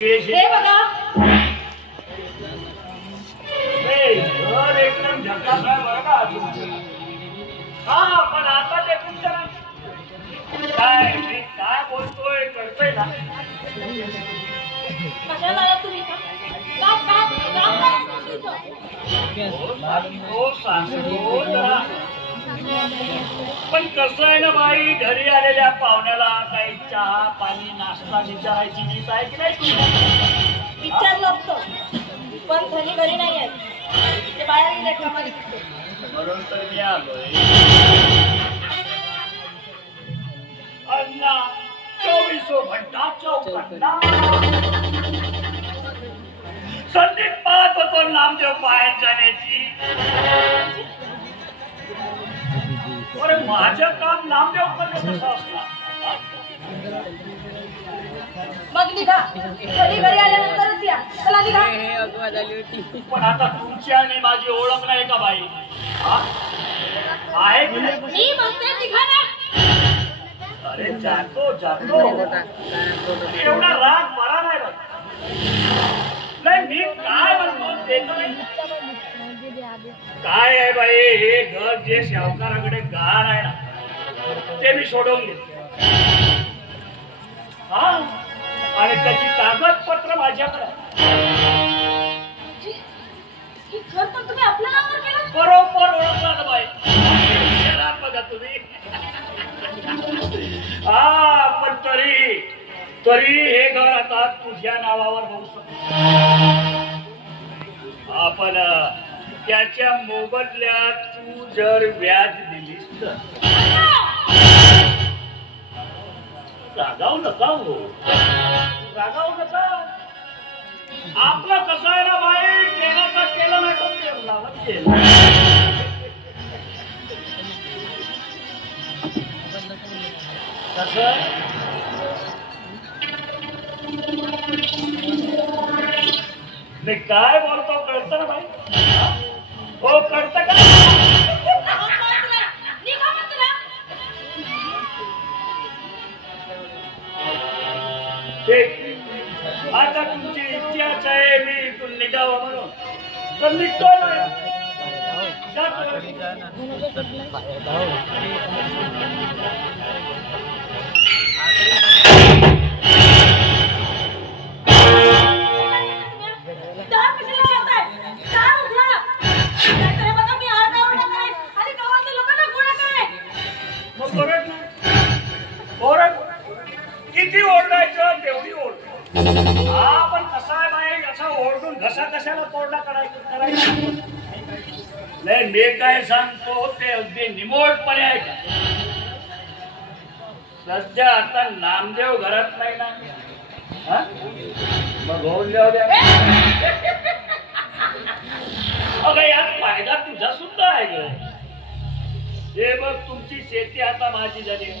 हे बघा एकदम झकास आहे बरं का हा पण आता ते तुमचं काय मी काय बोलतोय कळतंय ना कशाला आला तुम्ही हो सांगतो जरा पण कसं आहे ना बाई घरी आलेल्या पाहुण्याला काही चहा पाणी नाश्ता विचारायची नीट आहे की नाही विचारलं असतं पण धनी घरी नाही आहेत ते बाहेर गेले कामाला म्हणून तर मी आलोय अन्ना 24 घंटा चौकंडा संदीप पाहत होतो नामदेव बाहेर जाण्याची अरे माझं काम नामदेव करणं कसं असणार मग निघा कधी घरी आल्यानंतरच या चला निघा पण आता तुमची आणि माझी ओळख नाही का बाई आहे की नाही मी म्हणते निघा ना अरे जातो जातो एवढा राग बरा नाही बघ नाही मी काय म्हणतो ते काय आहे बाई हे घर जे शावकाराकडे गहाण आहे ना ते मी सोडवून घेतले हा आणि त्याची कागदपत्र माझ्याकडे घर पण तुम्ही आपल्या नावावर केलं बरोबर ओळखला ना बाई शहरात बघा तुम्ही हा पण तरी हे घर आता तुझ्या नावावर होऊ शकतो आपण त्याच्या मोबदल्यात तू जर व्याज दिलीस तर रागावू नका हो रागावू नका आपलं कसं आहे ना बाई केलं तर केलं नाही तर केलं केलं कसं मी काय बोलतो कळतं ना बाई हो कळतं का आता तुमची इच्छाच आहे मी इथून निघावं म्हणून तर निघतोय किती ओरडायचं तेवढी ओरड हा पण कसा आहे बाई असा ओरडून घसा कशाला कोरडा करायचा नाही मी काय सांगतो ते अगदी निमोडपणे आहे का सध्या आता नामदेव घरात नाही ना मग होऊन जाऊ द्या अगं यात फायदा तुझा सुद्धा आहे ग हे बघ तुमची शेती आता माझी झाली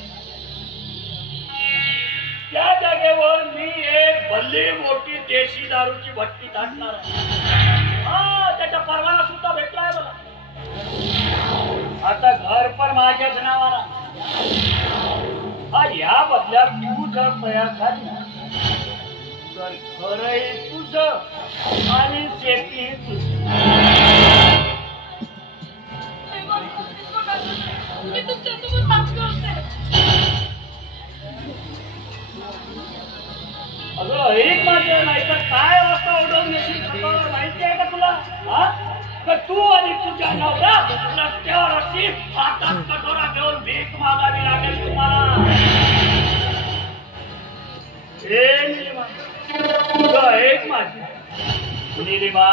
त्या जागेवर मी एक भल्ली मोठी देशी दारूची भट्टी टाकणार हा त्याचा परवाना सुद्धा भेटलाय मला आता घर पण माझ्याच नावाला हा या बदल्यात तू जर तयार झाली ना तर घरही तुझं आणि शेती तुझी अगं एक माझं नाही तर काय अवस्था उडवून घेशील माहिती आहे का तुला हा तू आणि तुझ्या नवरा रस्त्यावर अशी हातात कटोरा घेऊन भीक मागावी लागेल तुम्हाला हे निलिमा एक माझी निलिमा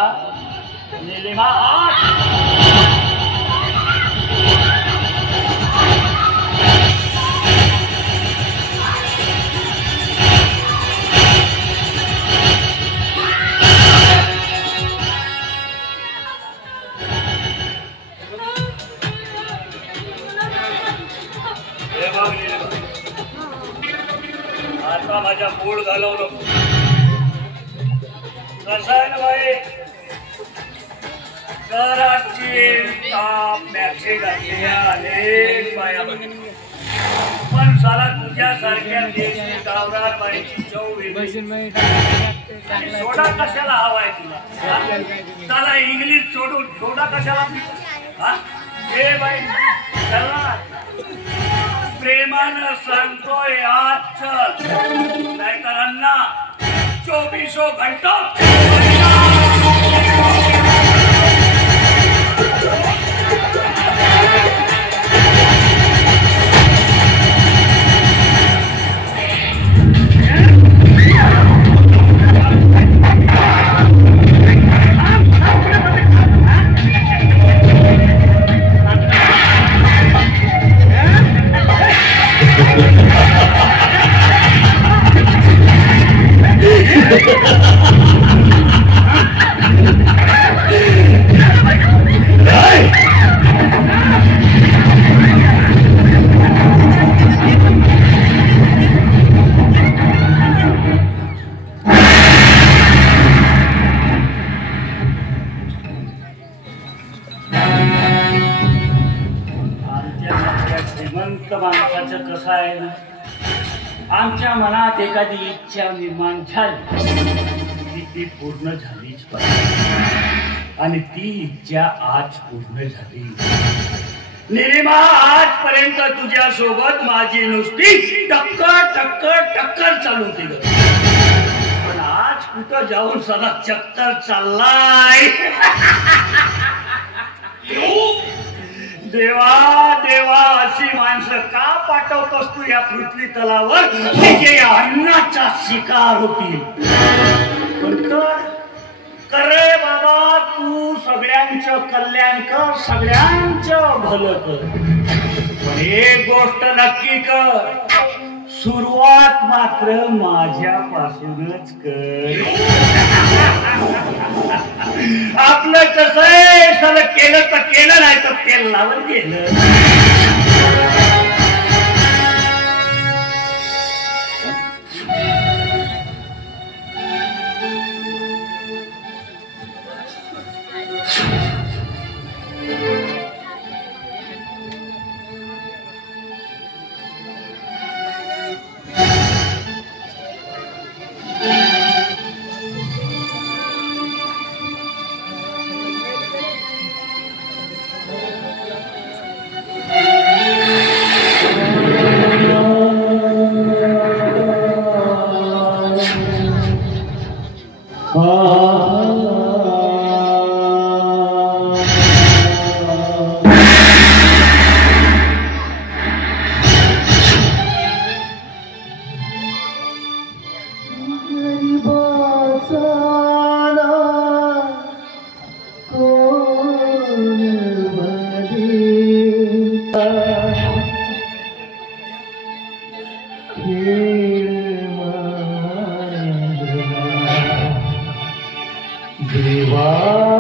आता माझ्या मूळ घालवलं कसं आहे ना बाई शहराची मॅक्सी घातलेल्या अनेक बाया पण साला तुझ्यासारख्या देशी गावरान बाईची चव वेगळी आणि सोडा कशाला हवाय तुला हा? त्याला इंग्लिश सोडून सोडा कशाला हा? हे बाई चला प्रेमानं सांगतोय आज चल नाहीतर अण्णा 24 घंटा श्रीमंत माणसाचं कसं आहे ना आमच्या मनात एखादी इच्छा निर्माण झाली की ती पूर्ण झालीच पाहिजे आणि ती इच्छा आज पूर्ण झाली निलिमा आजपर्यंत तुझ्या सोबत माझी नुसती टक्कर टक्कर टक्कर चालू होती ग पण आज कुठं जाऊन सदा चक्कर चाललाय देवा देवा अशी माणसं का पाठवतोस तू या पृथ्वी तलावर जे अन्नाचा शिकार होतील पण कर रे बाबा तू सगळ्यांचं कल्याण कर सगळ्यांचं भलं कर पण एक गोष्ट नक्की कर सुरुवात मात्र माझ्यापासूनच कर आपलं कसं आहे सगळं केलं तर केलं नाही तर तेल लावून गेलं देवा